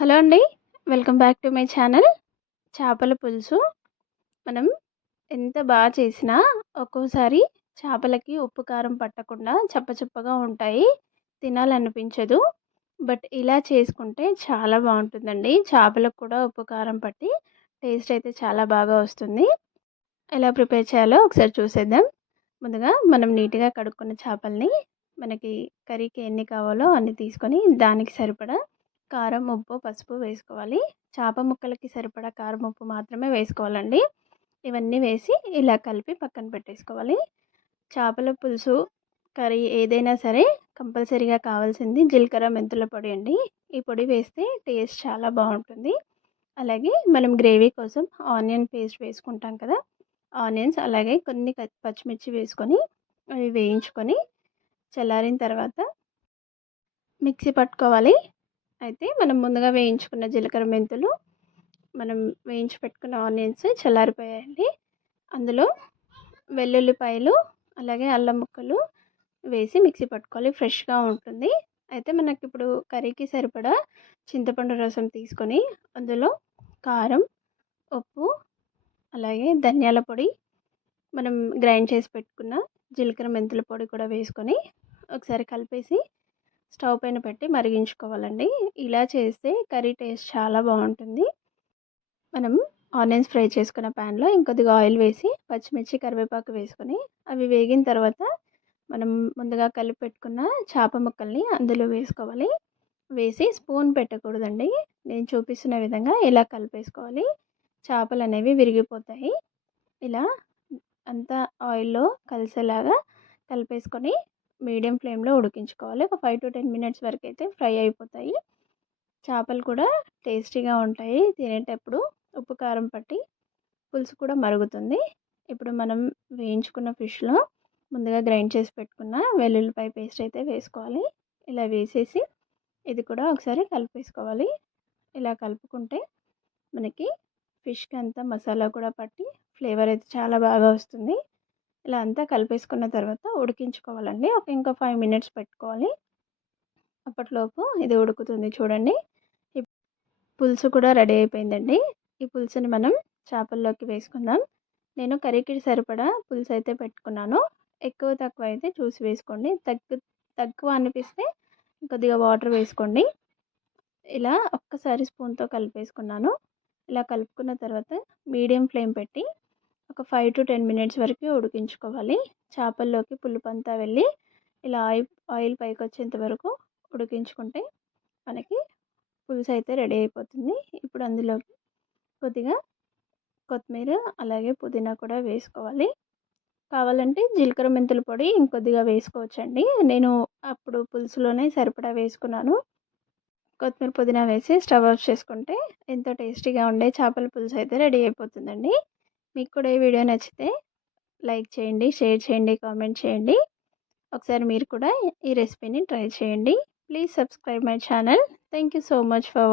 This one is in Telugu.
హలో అండి. Welcome back to my channel. చేపల పులుసు మనం ఎంత చేసినా ఒక్కోసారి చేపలకి ఉప్పు, కారం పట్టకుండా చప్పచప్పగా ఉంటాయి. తినాలనిపించదు. బట్ ఇలా చేసుకుంటే చాలా బావుంటుందండి. చేపలకు కూడా ఉప్పు, కారం పట్టి టేస్ట్ అయితే చాలా బాగా వస్తుంది. ఎలా ప్రిపేర్ చేయాలో ఒకసారి చూసేద్దాం. ముందుగా మనం నీట్‌గా కడుక్కున్న చేపల్ని మనకి కర్రీకి ఎన్ని కావాలో అన్ని తీసుకొని దానికి సరిపడా కారం, ఉప్పు, పసుపు వేసుకోవాలి. చేప ముక్కలకి సరిపడా కారం, ఉప్పు మాత్రమే వేసుకోవాలండి. ఇవన్నీ వేసి ఇలా కలిపి పక్కన పెట్టేసుకోవాలి. చేపల పులుసు కర్రీ ఏదైనా సరే కంపల్సరీగా కావాల్సింది జీలకర్ర, మెంతుల పొడి అండి. ఈ పొడి వేస్తే టేస్ట్ చాలా బావుంటుంది. అలాగే మనం గ్రేవీ కోసం ఆనియన్ పేస్ట్ వేసుకుంటాం కదా! ఆనియన్స్ అలాగే కొన్ని పచ్చిమిర్చి వేసుకొని అవి వేయించుకొని చల్లారిన తర్వాత మిక్సీ పట్టుకోవాలి. అయితే మనం ముందుగా వేయించుకున్న జీలకర్ర, మెంతులు, మనం వేయించి పెట్టుకున్న ఆనియన్స్ చల్లారిపోయాయండి. అందులో వెల్లుల్లిపాయలు అలాగే అల్లం ముక్కలు వేసి మిక్సీ పట్టుకోవాలి. ఫ్రెష్‌గా ఉంటుంది. అయితే మనకిప్పుడు కర్రీకి సరిపడా చింతపండు రసం తీసుకొని అందులో కారం, ఉప్పు అలాగే ధనియాల పొడి, మనం గ్రైండ్ చేసి పెట్టుకున్న జీలకర్ర, మెంతుల పొడి కూడా వేసుకొని ఒకసారి కలిపేసి స్టవ్ పైన పెట్టి మరిగించుకోవాలండి. ఇలా చేస్తే కర్రీ టేస్ట్ చాలా బాగుంటుంది. మనం ఆనియన్స్ ఫ్రై చేసుకున్న ప్యాన్లో ఇంకొద్దిగా ఆయిల్ వేసి పచ్చిమిర్చి, కరివేపాకు వేసుకొని అవి వేగిన తర్వాత మనం ముందుగా కలిపి పెట్టుకున్న చేప ముక్కల్ని అందులో వేసుకోవాలి. వేసి స్పూన్ పెట్టకూడదండి. నేను చూపిస్తున్న విధంగా ఇలా కలిపేసుకోవాలి. చేపలు అనేవి విరిగిపోతాయి. ఇలా అంతా ఆయిల్లో కలిసేలాగా కలిపేసుకొని మీడియం ఫ్లేమ్లో ఉడికించుకోవాలి. ఒక 5-10 మినిట్స్ వరకు అయితే ఫ్రై అయిపోతాయి. చేపలు కూడా టేస్టీగా ఉంటాయి. తినేటప్పుడు ఉప్పు, కారం పట్టి పులుసు కూడా మరుగుతుంది. ఇప్పుడు మనం వేయించుకున్న ఫిష్లో ముందుగా గ్రైండ్ చేసి పెట్టుకున్న వెల్లుల్లిపాయ పేస్ట్ అయితే వేసుకోవాలి. ఇలా వేసేసి ఇది కూడా ఒకసారి కలిపేసుకోవాలి. ఇలా కలుపుకుంటే మనకి ఫిష్కి అంతా మసాలా కూడా పట్టి ఫ్లేవర్ అయితే చాలా బాగా వస్తుంది. ఇలా అంతా కలిపేసుకున్న తర్వాత ఉడికించుకోవాలండి. ఇంకా 5 మినిట్స్ పెట్టుకోవాలి. అప్పటిలోపు ఇది ఉడుకుతుంది చూడండి. ఈ పులుసు కూడా రెడీ అయిపోయిందండి. ఈ పులుసుని మనం చేపల్లోకి వేసుకుందాం. నేను కర్రీకి సరిపడా పులుసు అయితే పెట్టుకున్నాను. ఎక్కువ తక్కువ అయితే చూసి వేసుకోండి. తక్కువ అనిపిస్తే కొద్దిగా వాటర్ వేసుకోండి. ఇలా ఒక్కసారి స్పూన్తో కలిపేసుకున్నాను. ఇలా కలుపుకున్న తర్వాత మీడియం ఫ్లేమ్ పెట్టి ఒక 5-10 మినిట్స్ వరకు ఉడికించుకోవాలి. చేపల్లోకి పులుపంతా వెళ్ళి ఇలా ఆయిల్ పైకి వచ్చేంత వరకు ఉడికించుకుంటే మనకి పులుసు అయితే రెడీ అయిపోతుంది. ఇప్పుడు అందులోకి కొద్దిగా కొత్తిమీర అలాగే పుదీనా కూడా వేసుకోవాలి. కావాలంటే జీలకర్ర, మెంతుల పొడి ఇంకొద్దిగా వేసుకోవచ్చండి. నేను అప్పుడు పులుసులోనే సరిపడా వేసుకున్నాను. కొత్తిమీర, పుదీనా వేసి స్టవ్ ఆఫ్ చేసుకుంటే ఎంతో టేస్టీగా ఉండే చేపల పులుసు అయితే రెడీ అయిపోతుందండి. మీకు కూడా ఈ వీడియో నచ్చితే లైక్ చేయండి, షేర్ చేయండి, కామెంట్ చేయండి. ఒకసారి మీరు కూడా ఈ రెసిపీని ట్రై చేయండి. Please subscribe my channel. Thank you so much for